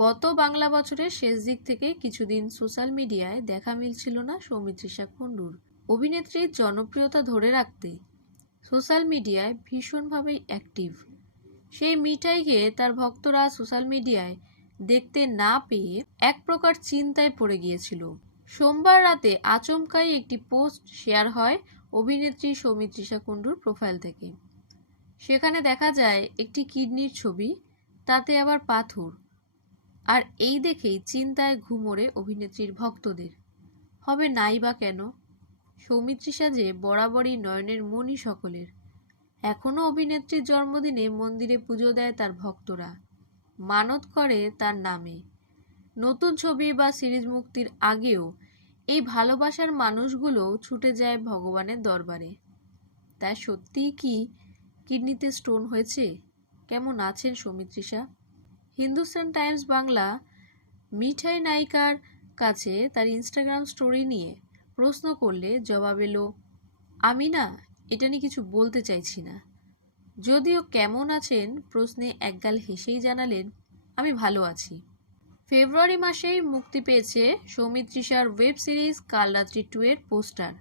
গত বাংলা বছরের শেষ দিক থেকে কিছুদিন সোশ্যাল মিডিয়ায় দেখা মিলছিল না সৌমিত্রিষা কুণ্ডুর অভিনেত্রীর জনপ্রিয়তা ধরে রাখতে সোশ্যাল মিডিয়ায় ভীষণভাবেই অ্যাক্টিভ। সেই মিঠাইকে তার ভক্তরা সোশ্যাল মিডিয়ায় দেখতে না পেয়ে এক প্রকার চিন্তায় পড়ে গিয়েছিল। সোমবার রাতে আচমকাই একটি পোস্ট শেয়ার হয় অভিনেত্রী সৌমিত্রিষা কুণ্ডুর প্রোফাইল থেকে। সেখানে দেখা যায় একটি কিডনির ছবি, তাতে আবার পাথর। আর এই দেখেই চিন্তায় ঘুমোরে অভিনেত্রীর ভক্তদের। হবে নাই বা কেন? সৌমিত্রিষা যে বরাবরই নয়নের মণি সকলের। এখনও অভিনেত্রীর জন্মদিনে মন্দিরে পুজো দেয় তার ভক্তরা। মানত করে তার নামে। নতুন ছবি বা সিরিজ মুক্তির আগেও এই ভালোবাসার মানুষগুলো ছুটে যায় ভগবানের দরবারে। তাই সত্যিই কি কিডনিতে স্টোন হয়েছে? কেমন আছেন সৌমিত্রিষা হিন্দুস্তান টাইমস বাংলা মিঠাই নায়িকার কাছে তার ইনস্টাগ্রাম স্টোরি নিয়ে প্রশ্ন করলে জবাব এলো, আমি না, এটা নিয়ে কিছু বলতে চাইছি না। যদিও কেমন আছেন? প্রশ্নে একগাল হেসেই জানালেন, আমি ভালো আছি। ফেব্রুয়ারি মাসেই মুক্তি পেয়েছে সৌমিত্রিষার ওয়েব সিরিজ কাল রাত্রি টু এর পোস্টার।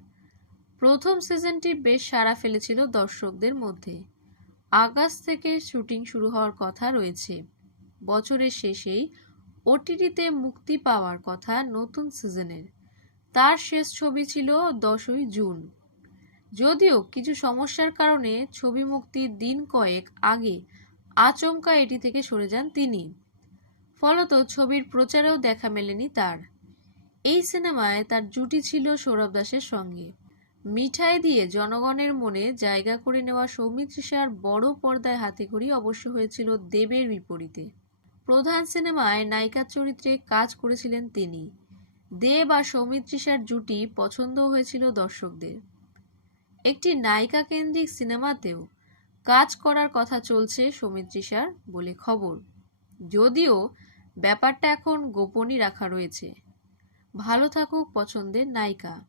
প্রথম সিজনটি বেশ সাড়া ফেলেছিল দর্শকদের মধ্যে। আগস্ট থেকে শুটিং শুরু হওয়ার কথা রয়েছে। বছরের শেষেই ওটিটিতে মুক্তি পাওয়ার কথা নতুন সিজনের। তার শেষ ছবি ছিল দশই জুন। যদিও কিছু সমস্যার কারণে ছবি মুক্তির দিন কয়েক আগে আচমকা এটি থেকে সরে যান তিনি। ফলত ছবির প্রচারেও দেখা মেলেনি তার। এই সিনেমায় তার জুটি ছিল সৌরভ দাসের সঙ্গে। মিঠাই দিয়ে জনগণের মনে জায়গা করে নেওয়া সৌমিত্রিষার বড় পর্দায় হাতেখড়ি অবশ্য হয়েছিল দেবের বিপরীতে। প্রধান সিনেমায় নায়িকার চরিত্রে কাজ করেছিলেন তিনি। দেব আর সৌমিত্রিষার জুটি পছন্দও হয়েছিল দর্শকদের। একটি নায়িকা কেন্দ্রিক সিনেমাতেও কাজ করার কথা চলছে সৌমিত্রিষার বলে খবর। যদিও ব্যাপারটা এখন গোপনই রাখা রয়েছে। ভালো থাকুক পছন্দের নায়িকা।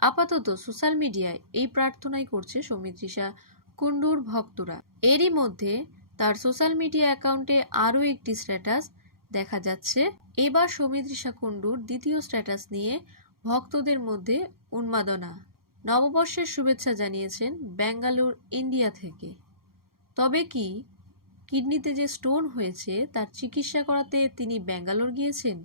আপাতত সোশ্যাল মিডিয়ায় এই প্রার্থনাই করছে সৌমিত্রিষা কুণ্ডুর ভক্তরা। এরই মধ্যে সোশ্যাল মিডিয়া অ্যাকাউন্টে আরও একটি স্ট্যাটাস দেখা যাচ্ছে। এবার সৌমিত্রিষা কুণ্ডুর দ্বিতীয় স্ট্যাটাস নিয়ে ভক্তদের মধ্যে উন্মাদনা। নববর্ষের শুভেচ্ছা জানিয়েছেন ব্যাঙ্গালোর, ইন্ডিয়া থেকে। তবে কি কিডনিতে যে স্টোন হয়েছে, তার চিকিৎসা করাতে তিনি ব্যাঙ্গালোর গিয়েছেন?